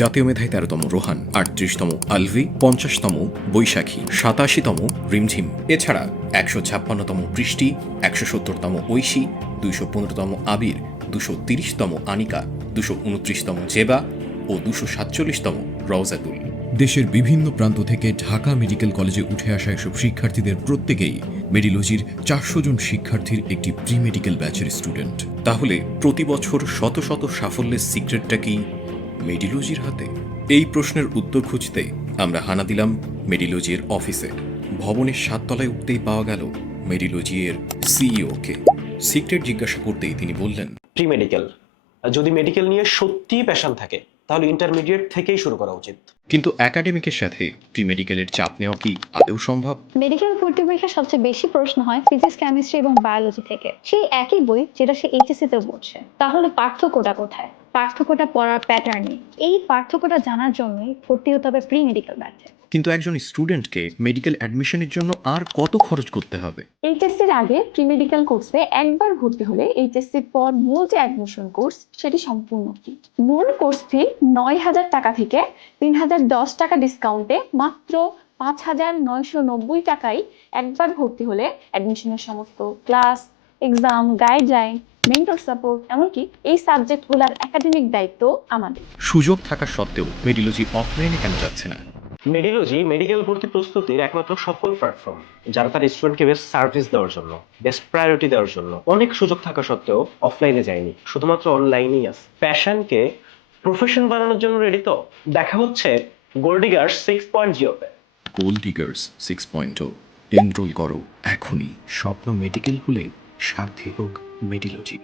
জাতীয় মেধায় তেরোতম রোহান আটত্রিশতম আলভি পঞ্চাশতম বৈশাখী সাতাশিতম রিমঝিম। এছাড়া একশো ছাপ্পান্নতম বৃষ্টি একশো সত্তরতম ঐশী দুইশো পনেরোতম আবির দুশো তিরিশতম আনিকা দুশো উনত্রিশতম জেবা ও দুশো সাতচল্লিশতম রওজাতুল। দেশের বিভিন্ন প্রান্ত থেকে ঢাকা মেডিকেল কলেজে উঠে আসা এসব শিক্ষার্থীদের প্রত্যেকেই মেডিলজির চারশো জন শিক্ষার্থীর একটি প্রি মেডিকেল ব্যাচের স্টুডেন্ট। তাহলে প্রতি বছর শত শত সাফল্যের সিক্রেটটা কি? মেডিলজির হাতে? এই প্রশ্নের উত্তর খুঁজতে আমরা হানা দিলাম মেডিলজির অফিসে। ভবনের সাততলায় উঠতেই পাওয়া গেল মেডিলজির সিইওকে। সিক্রেট জিজ্ঞাসা করতেই তিনি বললেন প্রি মেডিকেল যদি মেডিকেল নিয়ে সত্যিই প্যাশন থাকে তাহলে ইন্টারমিডিয়েট থেকেই শুরু করা উচিত। কিন্তু একাডেমিকের সাথে প্রি মেডিকেলের চাপ নেওয়া কি আদৌ সম্ভব? মেডিকেল ভর্তি পরীক্ষা সবচেয়ে বেশি প্রশ্ন হয় ফিজিক্স কেমিস্ট্রি এবং বায়োলজি থেকে। সেই একই বই যেটা সে এইচএসসি তেও পড়ছে। তাহলে পার্থক্যটা কোথায়? পার্থক্যটা পড়ার প্যাটার্নে এই পার্থক্যটা জানার জন্যই ভর্তি হতে হবে প্রি মেডিকেল ব্যাচে কিন্তু একজন স্টুডেন্টকে মেডিকেল অ্যাডমিশনের জন্য আর কত খরচ করতে হবে? এইচএসসির আগে প্রি মেডিকেল কোর্সে একবার ভর্তি হলে এইচএসসির পর মূল যে অ্যাডমিশন কোর্স সেটি সম্পূর্ণ ফি মূল কোর্স ফি নয় হাজার টাকা থেকে তিন হাজার দশ টাকা ডিসকাউন্টে মাত্র পাঁচ হাজার নয়শো নব্বই টাকায় একবার ভর্তি হলে অ্যাডমিশনের সমস্ত class exam guideline mentor support এমনকি এই সাবজেক্টগুলোর একাডেমিক দায়িত্ব আমাদের। সুযোগ থাকা সত্ত্বেও মেডিলজি অফলাইনে কেন যাচ্ছে না? মেডিলজি মেডিকেল ভর্তি প্রস্তুতির একমাত্র সফল প্ল্যাটফর্ম যারা তার স্টুডেন্টকে বেস্ট সার্ভিস দেওয়ার জন্য বেস্ট প্রায়োরিটি দেওয়ার জন্য অনেক সুযোগ থাকা সত্ত্বেও অফলাইনে যায়নি। শুধুমাত্র অনলাইনেই আছে। প্যাশনকে প্রফেশন বানানোর জন্য রেডি তো? দেখা হচ্ছে গোল্ডিগার সিক্স পয়েন্ট জিরোতে gold diggers six point enrol করো এখনই। স্বপ্ন মেডিকেল হলে সাধ্যে হোক মেডিলজি।